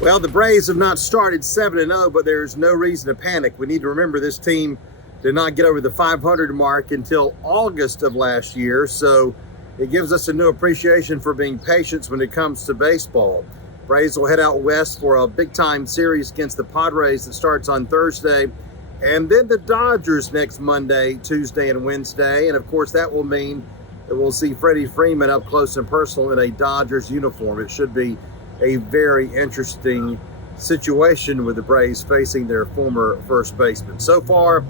Well, the Braves have not started 7-0, but there's no reason to panic. We need to remember this team did not get over the 500 mark until August of last year, so it gives us a new appreciation for being patient when it comes to baseball. Braves will head out west for a big-time series against the Padres that starts on Thursday, and then the Dodgers next Monday, Tuesday, and Wednesday. And, of course, that will mean that we'll see Freddie Freeman up close and personal in a Dodgers uniform. It should be a very interesting situation with the Braves facing their former first baseman. So far,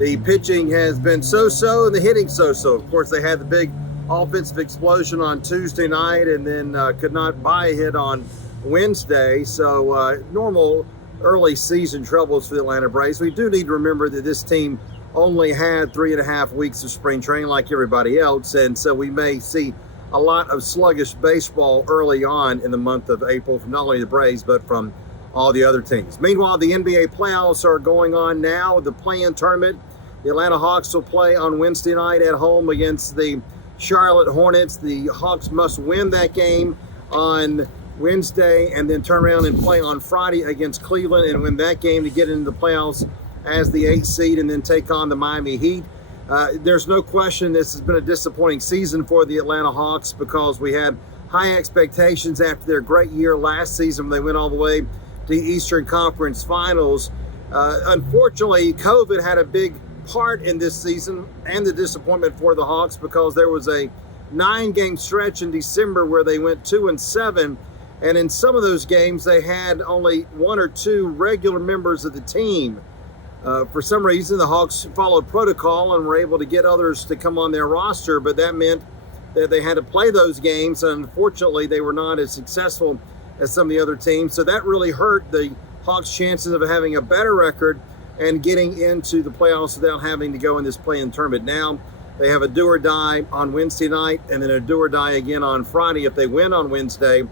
the pitching has been so-so and the hitting so-so. Of course, they had the big offensive explosion on Tuesday night and then could not buy a hit on Wednesday. So normal early season troubles for the Atlanta Braves. We do need to remember that this team only had 3.5 weeks of spring training like everybody else, and so we may see a lot of sluggish baseball early on in the month of April from not only the Braves, but from all the other teams. Meanwhile, the NBA playoffs are going on now. The play-in tournament, the Atlanta Hawks will play on Wednesday night at home against the Charlotte Hornets. The Hawks must win that game on Wednesday and then turn around and play on Friday against Cleveland and win that game to get into the playoffs as the 8th seed and then take on the Miami Heat. There's no question this has been a disappointing season for the Atlanta Hawks because we had high expectations after their great year last season when they went all the way to the Eastern Conference Finals. Unfortunately, COVID had a big part in this season and the disappointment for the Hawks because there was a 9-game stretch in December where they went 2-7, and in some of those games they had only 1 or 2 regular members of the team. For some reason, the Hawks followed protocol and were able to get others to come on their roster, but that meant that they had to play those games. And unfortunately, they were not as successful as some of the other teams. So that really hurt the Hawks' chances of having a better record and getting into the playoffs without having to go in this play-in tournament. Now, they have a do-or-die on Wednesday night and then a do-or-die again on Friday if they win on Wednesday,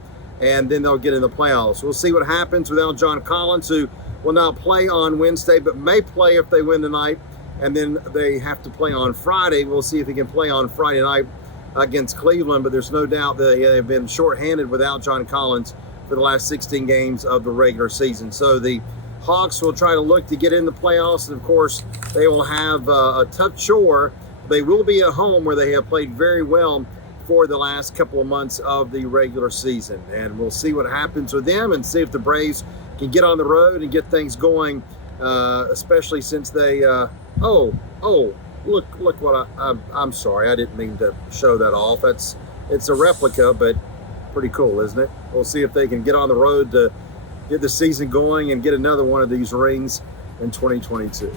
and then they'll get in the playoffs. We'll see what happens without John Collins, who will not play on Wednesday, but may play if they win tonight, and then they have to play on Friday. We'll see if he can play on Friday night against Cleveland, but there's no doubt that they have been shorthanded without John Collins for the last 16 games of the regular season. So the Hawks will try to look to get in the playoffs, and of course, they will have a tough chore. They will be at home where they have played very well for the last couple of months of the regular season, and we'll see what happens with them and see if the Braves can get on the road and get things going, especially since they, look what I'm sorry, I didn't mean to show that off. It's a replica, but pretty cool, isn't it? We'll see if they can get on the road to get the season going and get another one of these rings in 2022.